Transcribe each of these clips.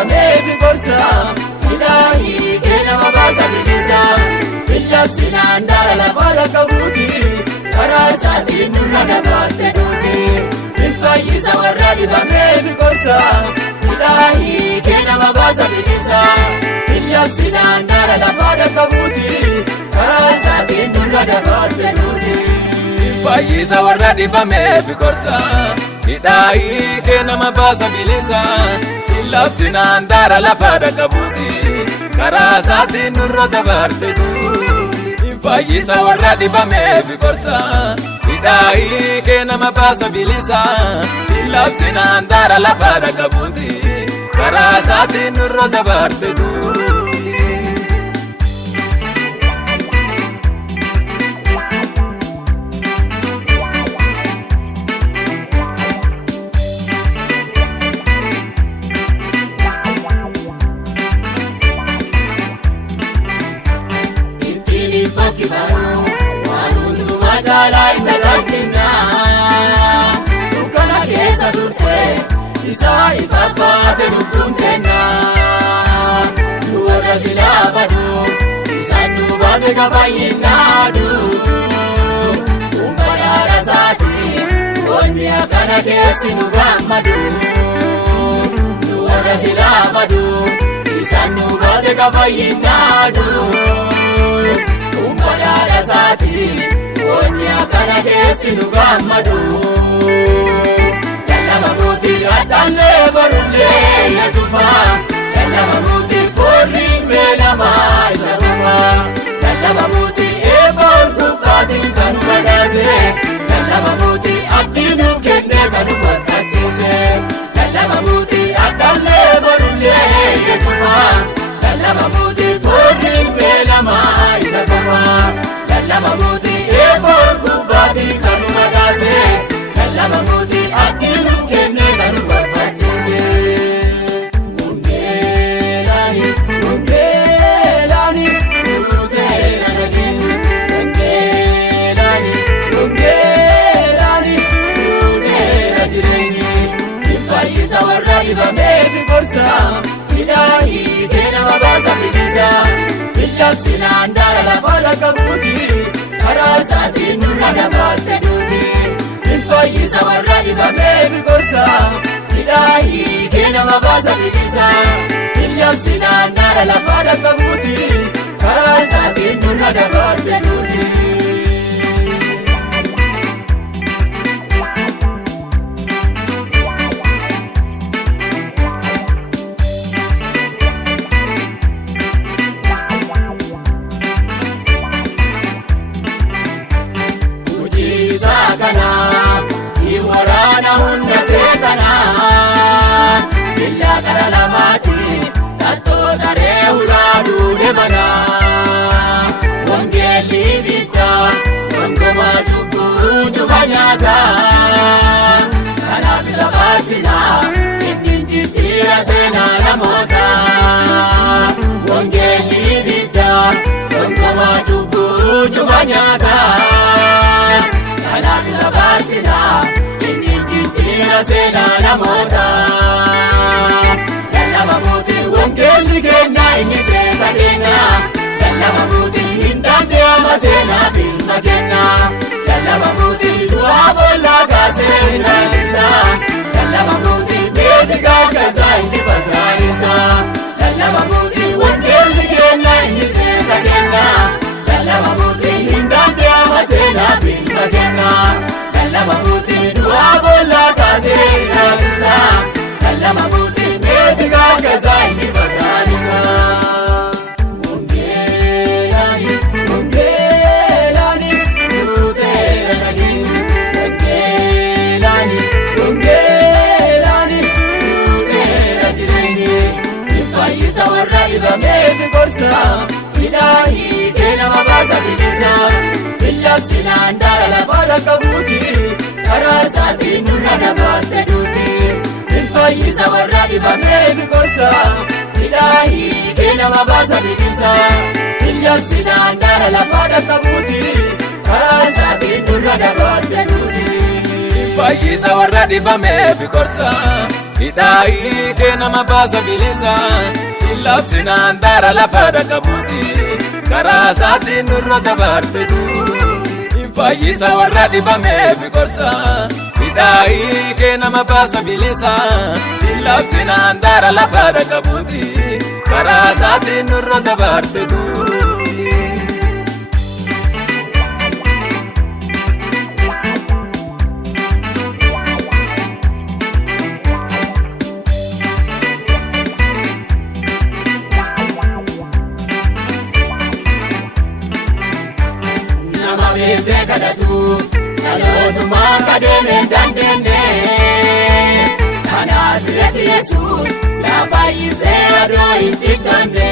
dibamee fi gorsa Ilaahi kennama baasa bilisa Billabsinaan daara lafaa dhaqqabuuti karaa isaatiin nurra dabarte duuti Fayyisa warra dibamee fi gorsa Ilaahi kennama baasa bilisa Billabsinaan daara lafaa dhaqqabuuti karaa isaatiin nurra dabarte duuti Fayyisa warra dibamee fi gorsa Ilaahi kennama baasa bilisa Billabsinaan daara lafaa dhaqqabuuti karaa isaatiin nurra dabarte duuti Fayyisa warra dibamee fi gorsa Ilaahi kennama baasa bilisa Billabsinaan daara lafaa dhaqqabuuti karaa isaatiin nurra dabarte duuti Jala isa jajina Dukana keessa turte Isa ifa baate lubbuun kenna Nu warra silaa badu Isaan nu baase kafayyinnaadu Umbadaadha saati Onni akkana keessi nu gammadu Nu warra silaa badu Isaan nu baase kafayyinnaadu Umbadaadha saati Onni akkana keessi nu gammadu Lallaba mootii addaanlee barullee ya tufa Lallaba mootii foorriin beelamaa isa tufa Lallaba mootii eeboon gubbaatiin kan nu badhaase Lallaba mootii abdii nuuf kennee kan nu farfachiise Lallaba mootii addaanlee barullee ya tufa Lallaba mootii foorriin beelamaa isa tufa Lallaba mootii eeboon gubbaatiin kan nu badhaase Lallaba mootii abdii nuuf kennee kan nu farfachiise Mungeelaani, mungeelaani, nuuteera nageenyi Mungeelaani, mungeelaani, nuuteera jireenyi Fayyisa warra dibamee fi gorsa Ilaahi kennama baasa bilisa Billabsinaan daara lafaa dhaqqabuuti karaa isaatiin nurra dabarte duuti Fayyisa warra dibamee fi gorsa Ilaahi kennama baasa bilisa Billabsinaan daara lafaa dhaqqabuuti karaa isaatiin nurra dabarte duuti Iwaraana hunda seetanaa Billa kara lamaati Tattoo daree ulaaduu deemanaa Wangeelli biddaa Wangomaa cubbuu cufa nyaataa Kanaaf isa faarsinaa Inni jijjiira seenaa namootaa Wangeelli biddaa Wangomaa cubbuu cufa nyaataa Kanaaf isa faarsinaa Inni jijjiira seenaa namootaa Lallaba mootii wangeelli kennaa inni seesa kennaa Lallaba mootii hin danda'ama seenaa filma kennaa Lallaba mootii du'aa boollaa kaasee hin haallisaa Lallaba mootii beeti gaaggasaa inni fakkaayisa Lallaba mootii wangeelli kennaa inni seesa kennaa Lallaba mootii hin danda'ama seenaa filma kennaa Lallaba mootii du'aa boollaa kaasee hin haallisaa Lallaba mootii beeti gaaggasaa inni fakkaayisa Mungeelaani, mungeelaani, nuuteera nageenyi Mungeelaani, mungeelaani, nuuteera jireenyi Fayyisa warra dibamee fi gorsa Ilaahi kennama baasa bilisa Billabsinaan daara lafaa dhaqqabuuti karaa isaatiin nurra dabarte duuti Fayyisa warra dibamee fi gorsa Ilaahi kennama baasa bilisa Billabsinaan daara lafaa dhaqqabuuti karaa isaatiin nurra dabarte duuti Fayyisa warra dibamee fi gorsa hidhaayi kee nama baasa bilisa labsinaan daara lafa dhaqabuuti karaa isaatiin nurra dabarte fayyisa warra dhibameef gorsa hidhaayi kee nama baasa bilisa labsinaan daara lafa dhaqabuuti karaa isaatiin nurra dabarte Ese kadatu nalotu makademe dandende Nazaret Jesus la faise ado intidande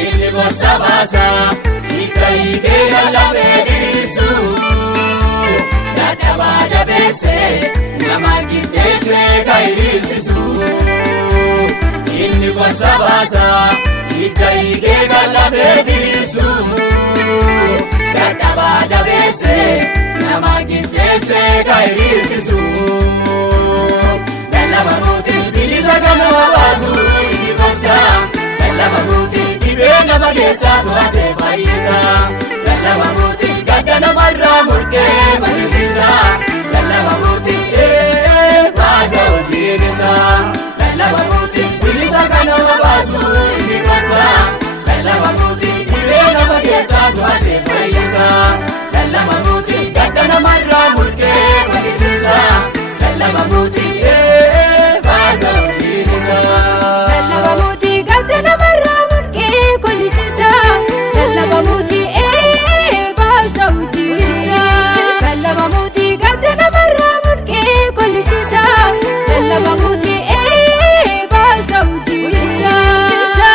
Ili borsa basa ikaike la bedirisu Dada bada bese namagitese kairisisu Ili borsa basa ikaike la bedirisu Dada bada bese namagitese kairisisu Lallaba muti bilisa kana wabasu ikikonsa Lallaba muti ibena bagesa tuate faisa Lallaba muti gada namarra murke manisisa Lallaba muti basa ujinisa Lallaba muti bilisa kana wabasu ikikonsa Lallaba muti ibena bagesa tuate faisa Lallaba muti gada namarra murke manisisa Lallaba muti basa ujinisa Lallaba muti gada namarra murke kolisisa Lallaba muti basa ujinisa Lallaba muti gada namarra murke kolisisa Lallaba muti basa ujinisa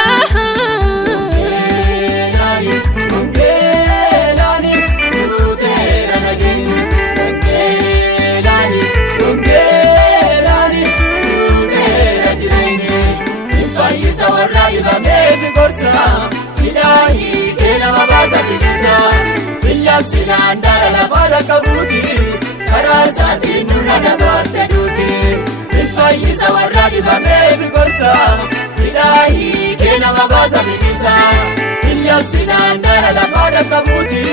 Ibameti gorsa Ilahi kena mabasa bilisa Bilabsinaan daara lafa dhaqabuuti karaa isaatiin nurra dabarte duuti Ilfayyisa warra dhibameefi gorsa Ilahi kena mabasa bilisa Bilabsinaan daara lafa dhaqabuuti